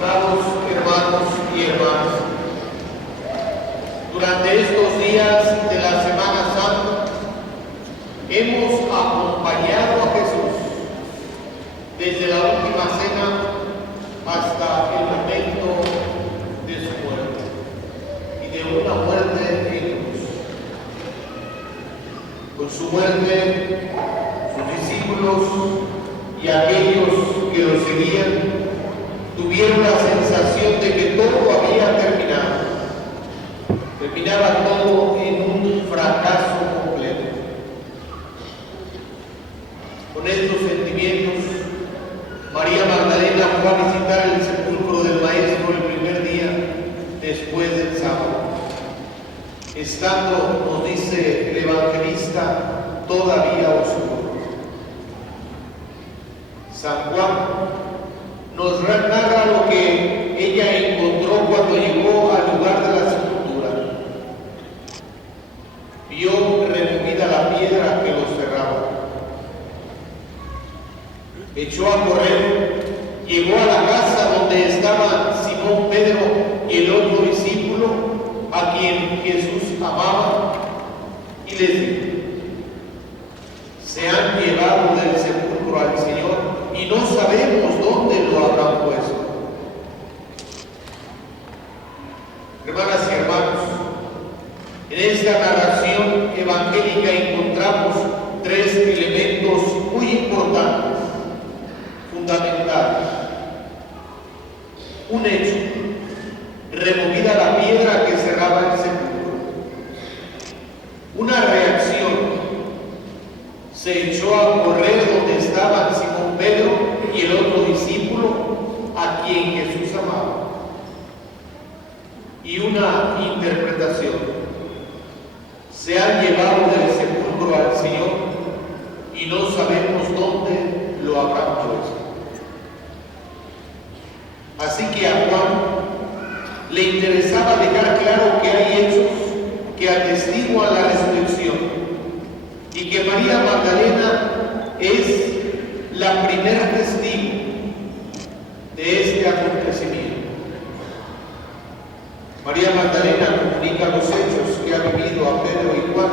estimados hermanos y hermanas, durante estos días de la Semana Santa hemos acompañado a Jesús desde la última cena hasta el momento de su muerte y de una muerte en cruz. Con su muerte, sus discípulos y aquellos que lo seguían tuvieron la sensación de que todo había terminado. Terminaba todo en un fracaso completo. Con estos sentimientos, María Magdalena fue a visitar el sepulcro del Maestro el primer día después del sábado. Estando, nos dice el evangelista, todavía oscuro. San Juan nos narra lo que ella encontró cuando llegó al lugar de la sepultura. Vio removida la piedra que los cerraba. Echó a correr, llegó a la casa donde estaban Simón Pedro y el otro discípulo a quien Jesús amaba y les dijo: se han llevado del sepulcro al Señor y no sabemos dónde lo habrán puesto. Hermanas y hermanos, en esta narración evangélica encontramos tres elementos muy importantes, fundamentales. Un hecho: removida la piedra que cerraba el sepulcro. Una reacción: se echó a correr donde estaban Simón Pedro y el otro discípulo a quien Jesús amaba. Y una interpretación: se han llevado del sepulcro al Señor y no sabemos dónde lo habrán puesto. Así que a Juan le interesaba dejar claro que hay hechos que atestiguan la resurrección y que María Magdalena es la primer testigo de este acontecimiento. María Magdalena comunica los hechos que ha vivido a Pedro y Juan,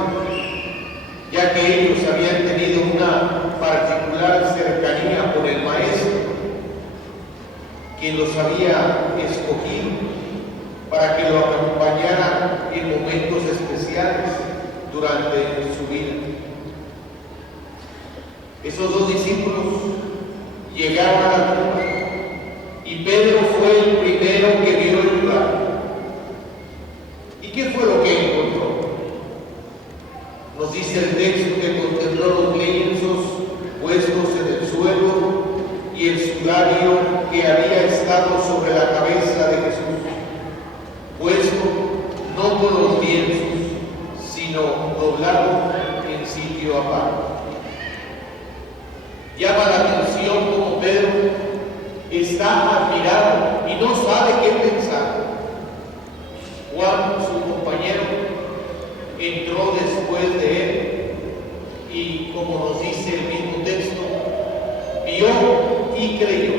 ya que ellos habían tenido una particular cercanía con el Maestro, quien los había escogido para que lo acompañara en momentos especiales durante su vida. Esos dos discípulos llegaron a la tumba y Pedro fue el primero que vio el lugar. ¿Y qué fue lo que encontró? Nos dice el texto que contempló los lienzos puestos en el suelo y el sudario que había estado sobre la cabeza de Jesús, puesto no con los lienzos, sino doblado en sitio aparte. Llama la atención como Pedro está admirado y no sabe qué pensar. Juan, su compañero, entró después de él y, como nos dice el mismo texto, vio y creyó.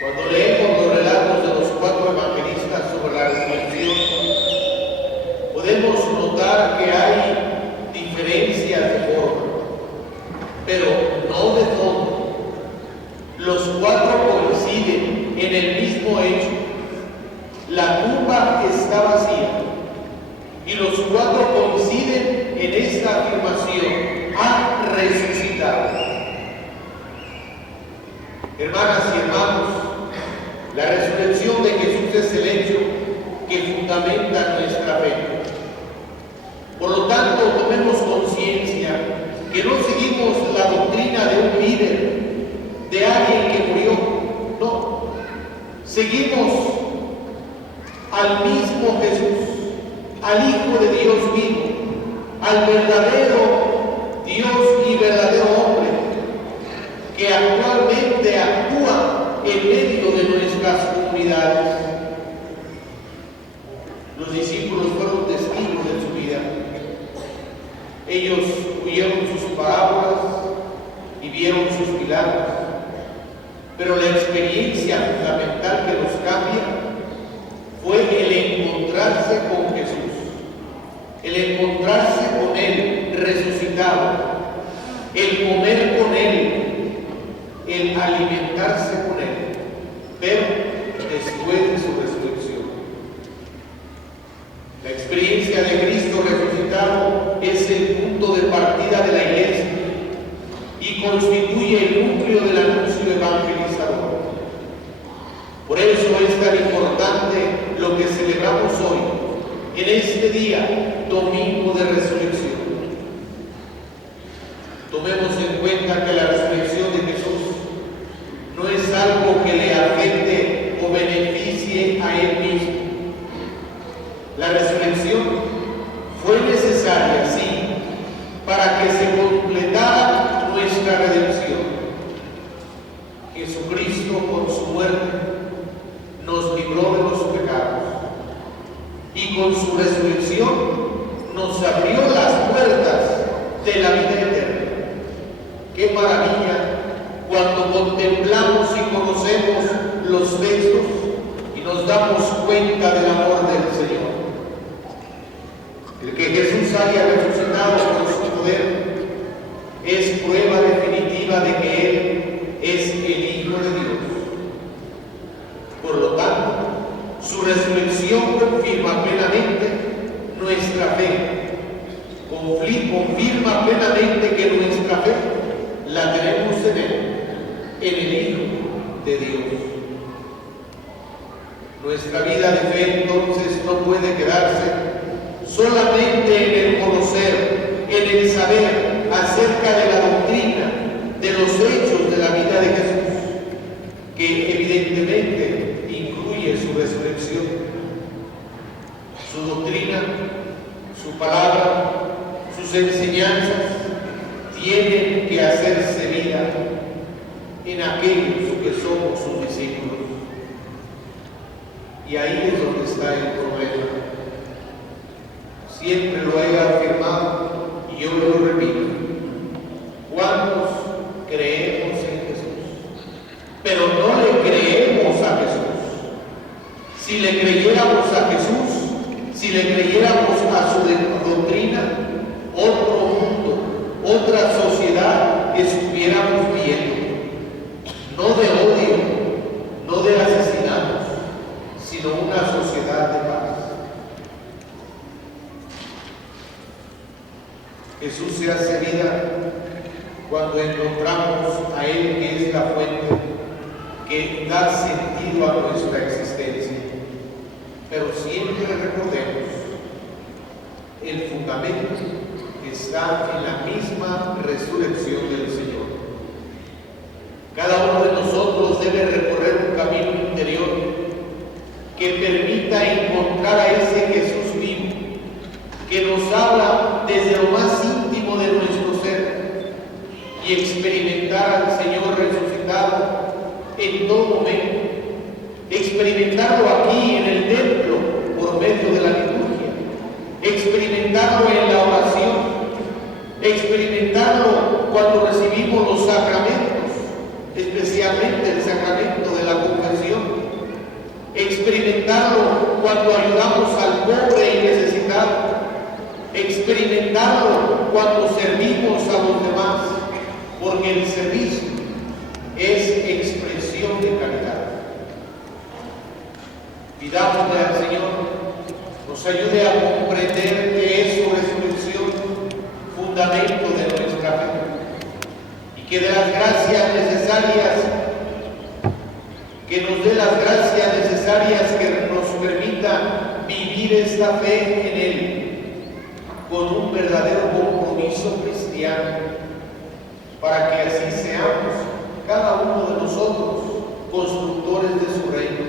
Cuando leemos los relatos de los cuatro evangelistas sobre la resurrección, podemos notar que hay diferencias de forma, pero no de fondo. Los cuatro coinciden en el mismo hecho: la tumba está vacía. Y los cuatro coinciden en esta afirmación: ha resucitado. Hermanas y hermanos, la resurrección de Jesús es el hecho que fundamenta nuestra fe. Por lo tanto, tomemos conciencia que no seguimos la doctrina de un líder, de alguien que murió. No, seguimos al mismo Jesús, al Hijo de Dios vivo, al verdadero Dios y verdadero hombre, que actualmente actúa en medio de nuestras comunidades. Los discípulos fueron testigos de su vida. Ellos oyeron sus parábolas y vieron sus milagros. pero la experiencia fundamental que nos cambia fue el encontrarse con Jesús, el encontrarse con Él resucitado, el comer con Él, el alimentarse con Él, pero después de su resurrección. La experiencia de Cristo resucitado es el punto de partida de la Iglesia y constituye el núcleo del anuncio evangelizador. Por eso es tan importante lo que celebramos hoy, en este día, domingo de resurrección. Tomemos en cuenta que la resurrección de Jesús no es algo que le afecte o beneficie a Él mismo. La resurrección fue necesaria, sí, para que se completara nuestra redención. Jesucristo, con su muerte, nos libró de los pecados y con su resurrección nos abrió las puertas de la vida eterna. ¡Qué maravilla cuando contemplamos y conocemos los textos y nos damos cuenta del amor del Señor! El que Jesús haya resucitado por su poder es prueba definitiva de que Él es el Hijo de Dios. Por lo tanto, su resurrección confirma plenamente nuestra fe. Confirma plenamente que nuestra fe la tenemos en Él, en el Hijo de Dios. Nuestra vida de fe entonces no puede quedarse solamente en el conocer, en el saber acerca de la doctrina, de los hechos de la vida de Jesús, que evidentemente incluye su resurrección. Su doctrina, su palabra, sus enseñanzas tienen que hacerse vida en aquellos que somos sus discípulos. Y ahí es donde está el problema. Siempre lo he afirmado y yo lo repito. ¿Cuántos creemos en Jesús? Pero no le creemos a Jesús. Si le creyéramos a Jesús, si le creyéramos a su doctrina, otro mundo, otra sociedad estuviéramos viendo. No de odio, no de asesinatos, sino una sociedad de paz. Jesús se hace vida cuando encontramos a Él, que es la fuente que da sentido a nuestra existencia. Pero siempre recordemos, el fundamento está en la misma resurrección del Señor. Cada uno de nosotros debe recorrer un camino interior que permita encontrar a ese Jesús vivo, que nos habla desde lo más íntimo de nuestro ser, y experimentar al Señor resucitado en todo momento, experimentarlo aquí en el templo por medio de la liturgia, experimentarlo en la oración, experimentarlo cuando recibimos los sacramentos, especialmente el sacramento de la confesión, experimentarlo cuando ayudamos al pobre y necesitado, experimentarlo cuando servimos a los demás, porque el servicio es expresión de caridad. Pidámosle al Señor nos ayude a comprender que es su resurrección fundamento de nuestra fe, y que de las gracias necesarias, que nos dé las gracias necesarias que nos permitan vivir esta fe en Él con un verdadero compromiso cristiano, para que así seamos cada uno de nosotros constructores de su reino,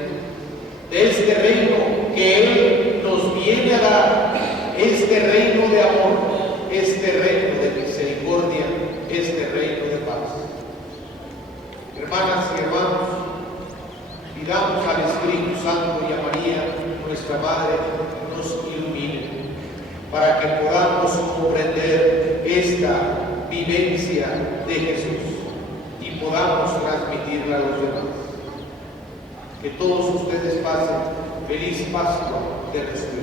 de este reino que Él nos viene a dar, este reino de amor, este reino de misericordia, este reino de paz. Hermanas y hermanos, pidamos al Espíritu Santo y a María, nuestra Madre, nos ilumine, para que podamos comprender esta vivencia de Jesús y podamos transmitir servirle a los demás. Que todos ustedes pasen feliz Pascua de Resurrección.